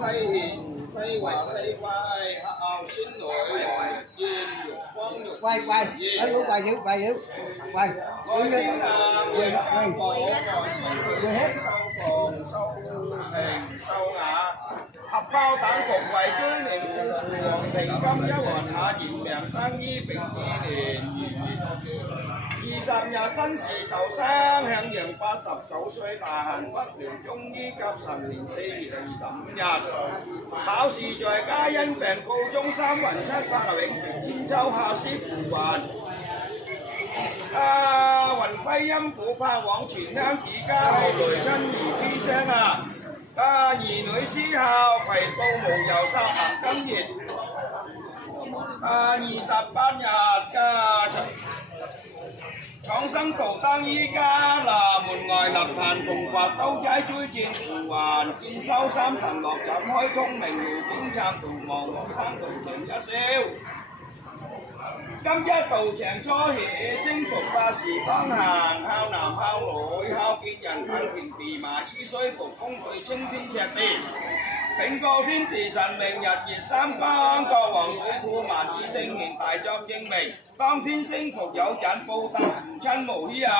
西賢、西華、西乖、黑牛仙女、玉燕、玉芳、玉quay quay ở lúc quay giữ quay ngôi仙nam, nguyện tam bộ, ngôi仙nữ, sâu phồn, sâu hình, sâu ngã, hợp bao tạng phục quầy chứa niệm hoàng thịnh công giáo hoàn hạ diện miệng sang nhi bình nhi niệm 20日新時受傷，向陽89歲大限不療，終於甲辰年4月25日，考試在家因病告終3魂7魄永別千秋下師父還。魂歸陰府拍往全鄉子家後來親兒悲聲啊！兒女思孝攜到無由殺行今月28日闖生途登依家嗱，門外立壇同華收齋追戰扶還，見修三層落枕開通明湖檢察同望落山道情一笑。今一道長初起，升服8時當行，孝男孝女孝傑人等田地馬衣雖服公對青天赤地。秉告天地神明日月三光，國王水庫萬以聖賢大作證明，當天升服有盞報答父親無欺啊！